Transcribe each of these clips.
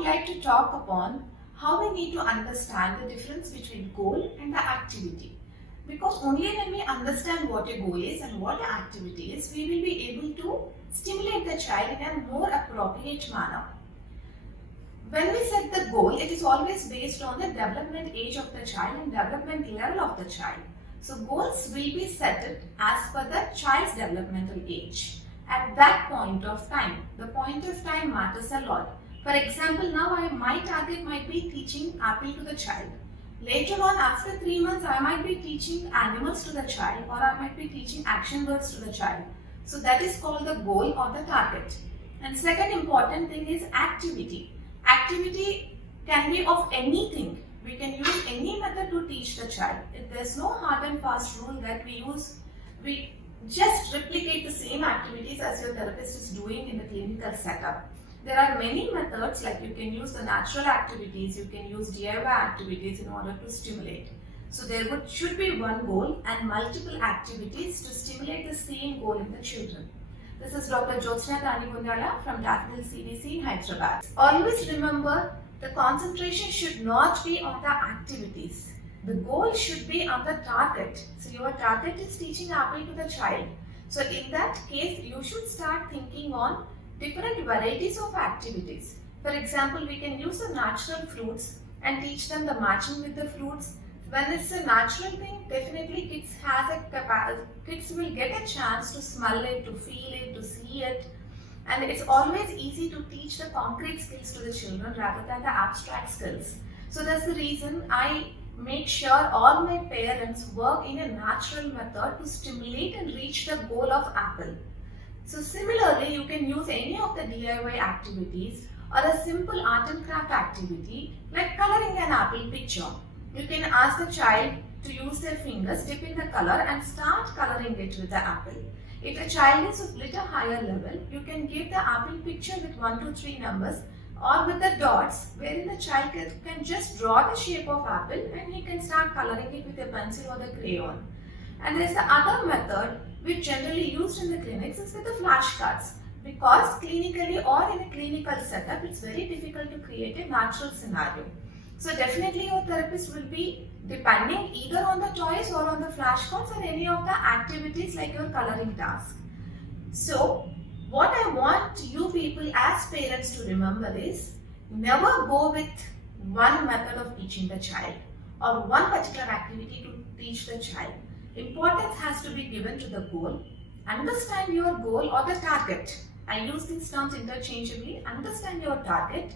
would like to talk upon how we need to understand the difference between goal and the activity. Because only when we understand what a goal is and what the activity is, we will be able to stimulate the child in a more appropriate manner. When we set the goal, it is always based on the development age of the child and development level of the child. So goals will be set as per the child's developmental age. At that point of time, the point of time matters a lot. For example, now my target might be teaching apple to the child. Later on, after 3 months, I might be teaching animals to the child, or I might be teaching action words to the child. So that is called the goal or the target. And second important thing is activity. Activity can be of anything. We can use any method to teach the child. There's no hard and fast rule that we use. We just replicate the same activities as your therapist is doing in the clinical setup. There are many methods, like you can use the natural activities, you can use DIY activities in order to stimulate. So there should be one goal and multiple activities to stimulate the same goal in the children. This is Dr. Dilshuknagar from Daffodils CDC in Hyderabad. Always remember, the concentration should not be on the activities. The goal should be on the target. So your target is teaching apple to the child. So in that case, you should start thinking on different varieties of activities. For example, we can use the natural fruits and teach them the matching with the fruits. When it's a natural thing, definitely kids will get a chance to smell it, to feel it, to see it. And it's always easy to teach the concrete skills to the children rather than the abstract skills. So that's the reason I make sure all my parents work in a natural method to stimulate and reach the goal of apple. So similarly, you can use any of the DIY activities or a simple art and craft activity like coloring an apple picture. You can ask the child to use their fingers, dip in the color and start coloring it with the apple. If a child is of little higher level, you can give the apple picture with 1 to 3 numbers or with the dots, wherein the child can just draw the shape of apple and he can start coloring it with a pencil or the crayon. And there's the other method which generally used in the clinics is with the flashcards, because clinically or in a clinical setup, it's very difficult to create a natural scenario. So definitely your therapist will be depending either on the toys or on the flashcards or any of the activities like your coloring task. So what I want you people as parents to remember is, never go with one method of teaching the child or one particular activity to teach the child. Importance has to be given to the goal. Understand your goal or the target. I use these terms interchangeably. Understand your target,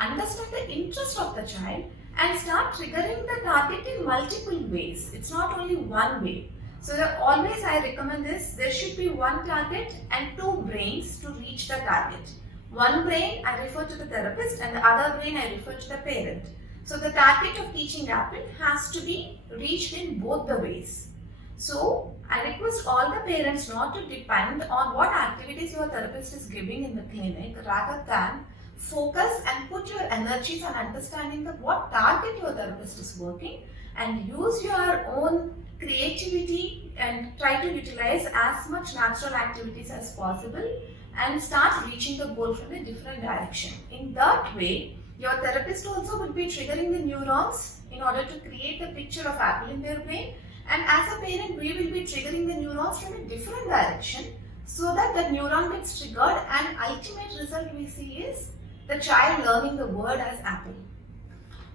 understand the interest of the child, and start triggering the target in multiple ways. It's not only one way. So always I recommend this, there should be one target and 2 brains to reach the target. One brain I refer to the therapist and the other brain I refer to the parent. So the target of teaching apple has to be reached in both the ways. So I request all the parents not to depend on what activities your therapist is giving in the clinic, rather than focus and put your energies on understanding what target your therapist is working, and use your own creativity and try to utilize as much natural activities as possible and start reaching the goal from a different direction. In that way, your therapist also will be triggering the neurons in order to create the picture of apple in their brain, and as a parent we will be triggering the neurons from a different direction so that the neuron gets triggered, and ultimate result we see is the child learning the word as apple.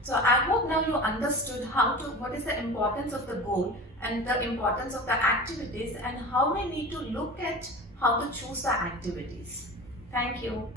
So I hope now you understood what is the importance of the goal and the importance of the activities, and how we need to look at how to choose the activities. Thank you.